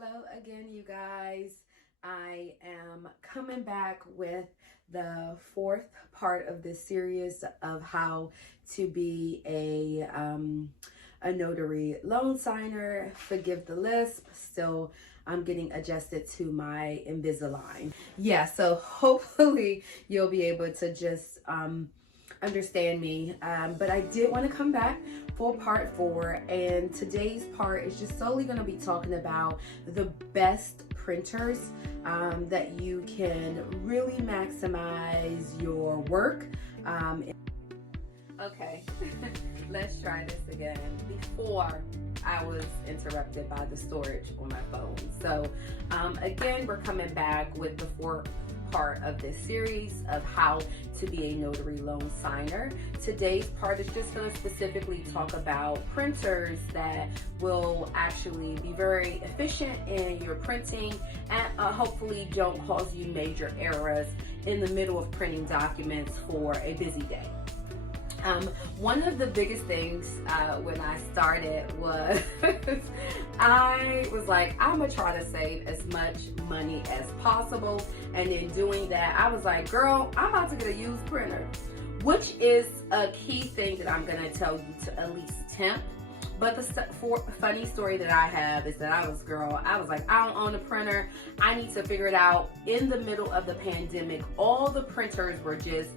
Hello again, you guys. I am coming back with the fourth part of this series of how to be a notary loan signer. Forgive the lisp, still I'm getting adjusted to my Invisalign. Yeah, so hopefully you'll be able to just understand me, but I did want to come back for part 4, and today's part is just solely going to be talking about the best printers that you can really maximize your work. Okay, let's try this again before I was interrupted by the storage on my phone. So again, we're coming back with the fourth part of this series of how to be a notary loan signer. Today's part is just going to specifically talk about printers that will actually be very efficient in your printing and hopefully don't cause you major errors in the middle of printing documents for a busy day. One of the biggest things when I started was I was like, I'm gonna try to save as much money as possible, and in doing that I was like, girl, I'm about to get a used printer, which is a key thing that I'm gonna tell you to at least tempt. But the funny story that I have is that I was like, I don't own a printer, I need to figure it out. In the middle of the pandemic, all the printers were just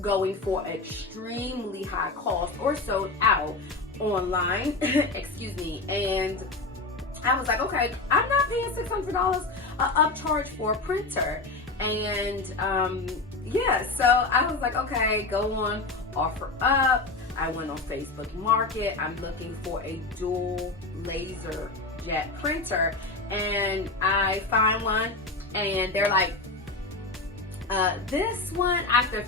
going for extremely high cost or sold out online excuse me, and I was like, okay, I'm not paying $600 upcharge for a printer. And yeah, so I was like, okay, go on OfferUp. I went on Facebook Market. I'm looking for a dual laser jet printer, and I find one, and they're like, this one, after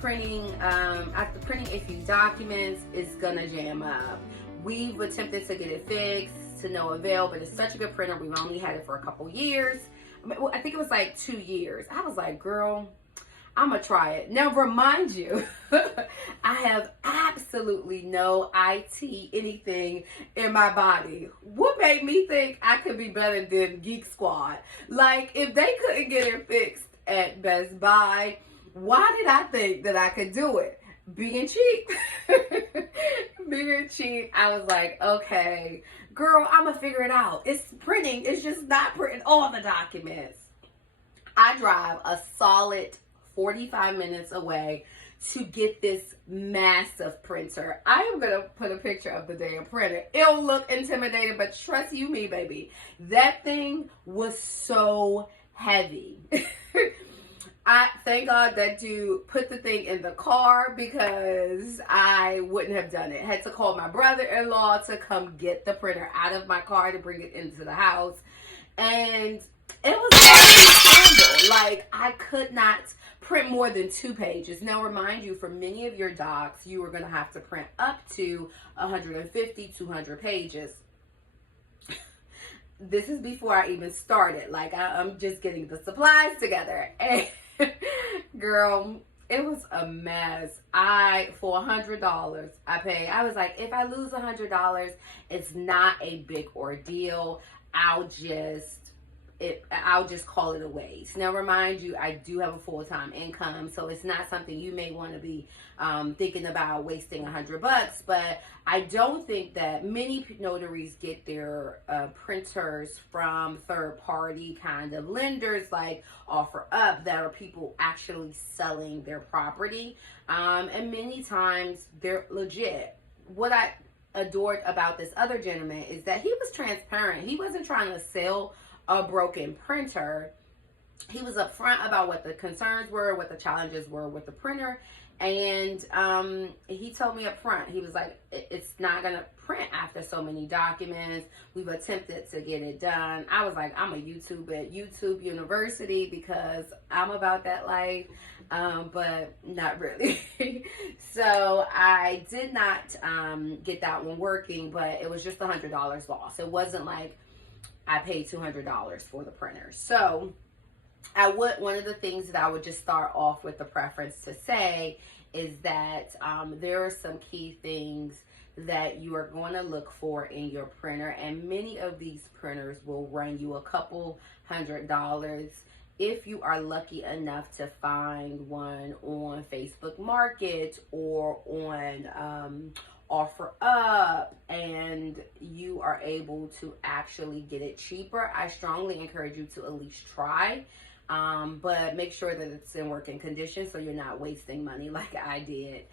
printing a few documents, is gonna jam up. We've attempted to get it fixed to no avail, but it's such a good printer. We've only had it for a couple years. I think it was like 2 years. I was like, girl, I'm gonna try it. Now, remind you, I have absolutely no IT anything in my body. What made me think I could be better than Geek Squad? Like, if they couldn't get it fixed at Best Buy, why did I think that I could do it? Being cheap. Being cheap, I was like, okay, girl, I'm gonna figure it out. It's printing, it's just not printing all the documents. I drive a solid 45 minutes away to get this massive printer. I am gonna put a picture of the damn printer. It'll look intimidating, but trust you me, baby, that thing was so heavy. I thank God that dude put the thing in the car, because I wouldn't have done it. I had to call my brother-in-law to come get the printer out of my car to bring it into the house. And it was terrible. Like, I could not print more than 2 pages. Now, remind you, for many of your docs, you are going to have to print up to 150, 200 pages. This is before I even started. Like, I'm just getting the supplies together. And girl, it was a mess. For $100 I was like, if I lose $100, it's not a big ordeal. I'll just call it a waste. Now, remind you, I do have a full-time income, so it's not something you may want to be thinking about wasting $100. But I don't think that many notaries get their printers from third-party kind of lenders like OfferUp, that are people actually selling their property, and many times they're legit. What I adored about this other gentleman is that he was transparent. He wasn't trying to sell a broken printer. He was upfront about what the concerns were, what the challenges were with the printer, and he told me up front, he was like, it's not gonna print after so many documents. We've attempted to get it done. I was like, I'm a YouTube at YouTube University, because I'm about that life, but not really. So I did not get that one working, but it was just $100 loss. It wasn't like I paid $200 for the printer. So one of the things that I would just start off with the preference to say is that there are some key things that you are going to look for in your printer. And many of these printers will run you a couple $100 if you are lucky enough to find one on Facebook Market or on Offer Up, and you are able to actually get it cheaper. I strongly encourage you to at least try, but make sure that it's in working condition so you're not wasting money like I did.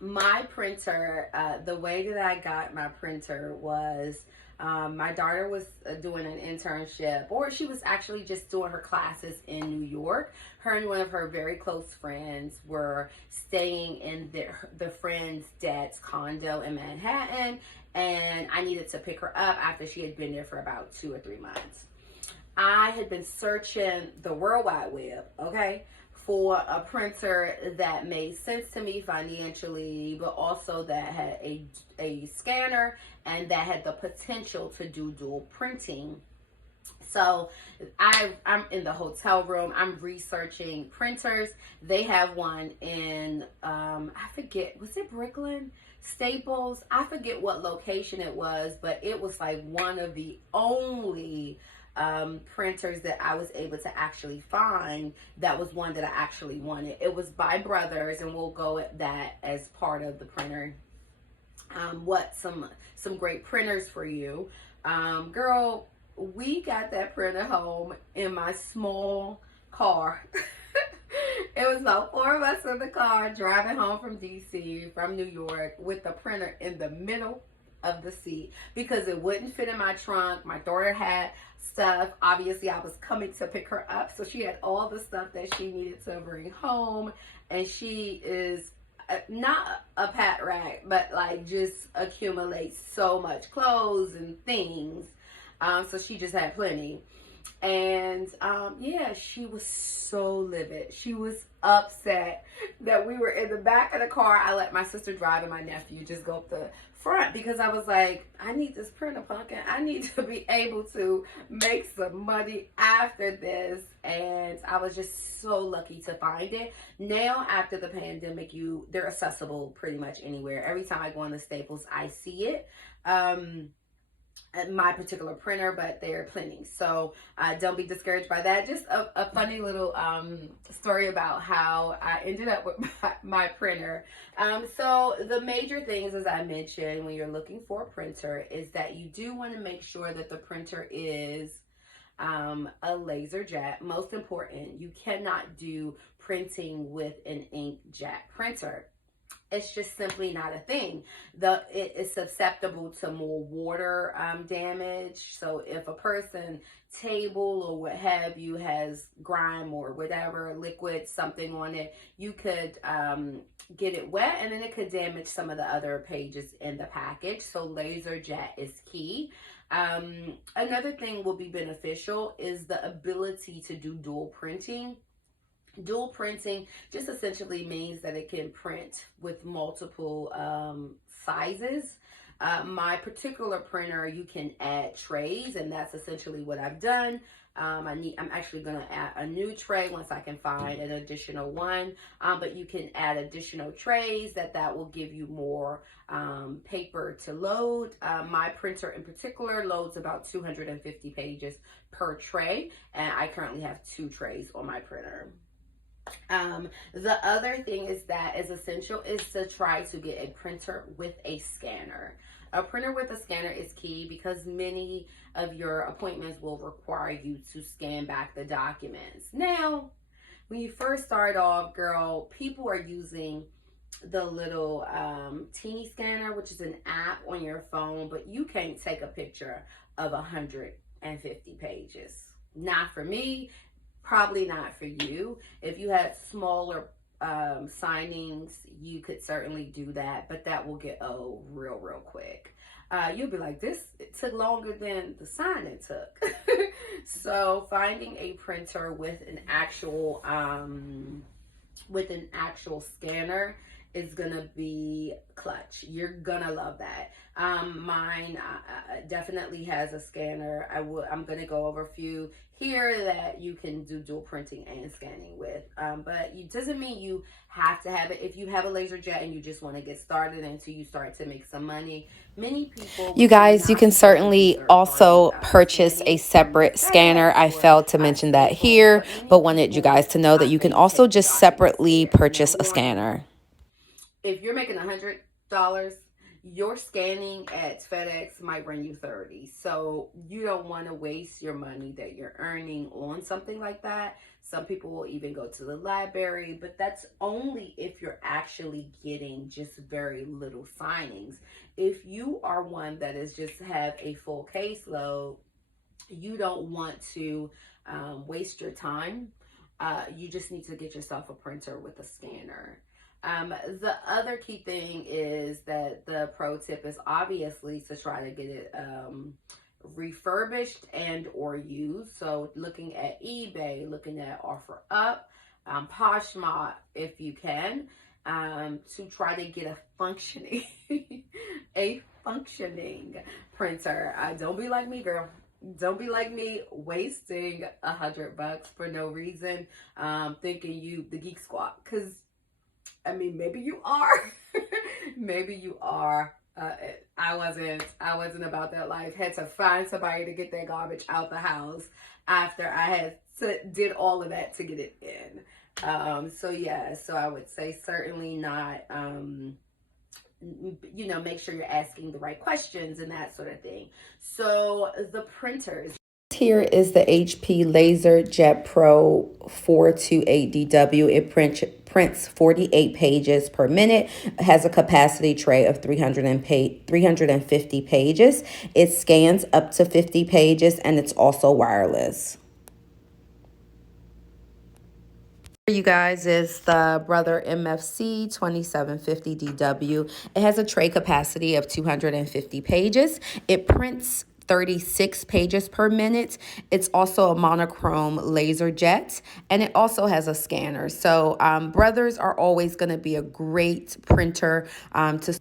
My printer, the way that I got my printer was, my daughter was doing an internship, or she was actually just doing her classes in New York. Her and one of her very close friends were staying in the friend's dad's condo in Manhattan, and I needed to pick her up after she had been there for about 2 or 3 months. I had been searching the World Wide Web, okay, for a printer that made sense to me financially, but also that had a scanner and that had the potential to do dual printing. So I'm in the hotel room. I'm researching printers. They have one in, I forget, was it Brooklyn? Staples? I forget what location it was, but it was like one of the only printers that I was able to actually find that was one that I actually wanted. It was by Brothers, and we'll go at that as part of the printer. What some great printers for you. Girl, we got that printer home in my small car. It was about 4 of us in the car driving home from DC, from New York, with the printer in the middle of the seat because it wouldn't fit in my trunk. My daughter had stuff. Obviously, I was coming to pick her up, so she had all the stuff that she needed to bring home, and she is not a pat rat, but like just accumulates so much clothes and things. So she just had plenty. And yeah, she was so livid. She was upset that we were in the back of the car. I let my sister drive and my nephew just go up the front because I was like, I need this printer, pumpkin. I need to be able to make some money after this. And I was just so lucky to find it. Now, after the pandemic, they're accessible pretty much anywhere. Every time I go into Staples, I see it. At my particular printer, but they're plenty. So don't be discouraged by that. Just a funny little story about how I ended up with my printer. So the major things, as I mentioned, when you're looking for a printer is that you do want to make sure that the printer is a laser jet. Most important, you cannot do printing with an inkjet printer. It's just simply not a thing. It is susceptible to more water damage. So if a person table or what have you has grime or whatever, liquid, something on it, you could get it wet and then it could damage some of the other pages in the package. So laser jet is key. Another thing will be beneficial is the ability to do dual printing. Dual printing just essentially means that it can print with multiple sizes. My particular printer, you can add trays, and that's essentially what I've done. I'm actually going to add a new tray once I can find an additional one. But you can add additional trays that will give you more paper to load. My printer in particular loads about 250 pages per tray, and I currently have 2 trays on my printer. The other thing that is essential is to try to get a printer with a scanner. A printer with a scanner is key because many of your appointments will require you to scan back the documents. Now, when you first start off, girl, people are using the little teeny scanner, which is an app on your phone, but you can't take a picture of 150 pages. Not for me. Probably not for you. If you had smaller signings, you could certainly do that, but that will get old real quick. You'll be like, this took longer than the signing took. So finding a printer with an actual scanner is gonna be clutch. You're gonna love that. Mine definitely has a scanner. I'm gonna go over a few here that you can do dual printing and scanning with. But it doesn't mean you have to have it. If you have a laser jet and you just want to get started until you start to make some money, many people. You guys, you can certainly also purchase a separate scanner. I failed to mention that here, but wanted you guys to know that you can also just separately purchase a scanner. If you're making $100, your scanning at FedEx might run you $30. So you don't want to waste your money that you're earning on something like that. Some people will even go to the library, but that's only if you're actually getting just very little signings. If you are one that is just have a full caseload, you don't want to waste your time. You just need to get yourself a printer with a scanner. The other key thing is that the pro tip is obviously to try to get it refurbished and or used. So looking at eBay, looking at OfferUp, Poshmark if you can, to try to get a functioning printer. Don't be like me, girl. Don't be like me, wasting $100 for no reason, thinking you the geek squad. Because I mean, maybe you are. Maybe you are. I wasn't about that life. Had to find somebody to get that garbage out the house after I did all of that to get it in. So yeah, so I would say certainly not, make sure you're asking the right questions and that sort of thing. So the printers. Here is the HP LaserJet Pro 428DW. It prints 48 pages per minute. It has a capacity tray of 350 pages. It scans up to 50 pages, and it's also wireless. You guys is the Brother MFC 2750DW. It has a tray capacity of 250 pages. It prints 36 pages per minute. It's also a monochrome laser jet, and it also has a scanner. So Brothers are always going to be a great printer to.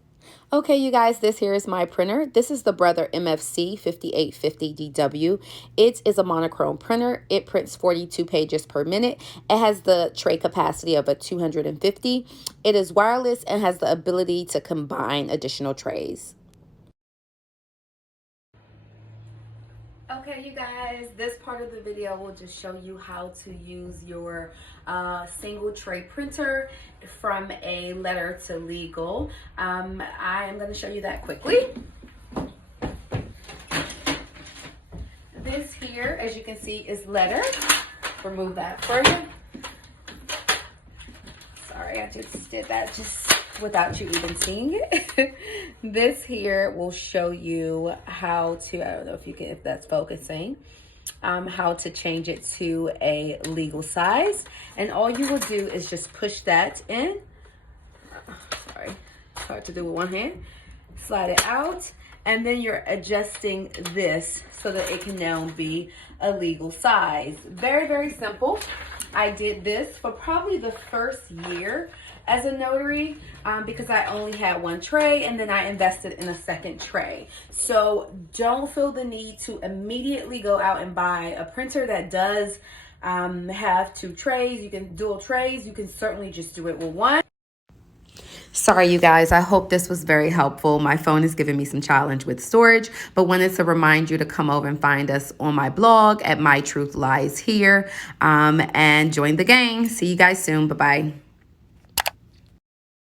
Okay, you guys, this here is my printer. This is the Brother MFC 5850DW. It is a monochrome printer. It prints 42 pages per minute. It has the tray capacity of a 250. It is wireless and has the ability to combine additional trays. Okay, you guys, this part of the video will just show you how to use your single tray printer from a letter to legal. I am going to show you that quickly. This here, as you can see, is letter. Remove that for you. Sorry, I just did that just without you even seeing it. This here will show you how to, I don't know if that's focusing, how to change it to a legal size. And all you will do is just push that in. Sorry, it's hard to do with one hand. Slide it out, and then you're adjusting this so that it can now be a legal size. Very, very simple. I did this for probably the first year as a notary because I only had one tray, and then I invested in a second tray. So don't feel the need to immediately go out and buy a printer that does have two trays. You can dual trays. You can certainly just do it with one. Sorry, you guys. I hope this was very helpful. My phone is giving me some challenge with storage, but wanted to remind you to come over and find us on my blog at My Truth Lies Here and join the gang. See you guys soon. Bye-bye.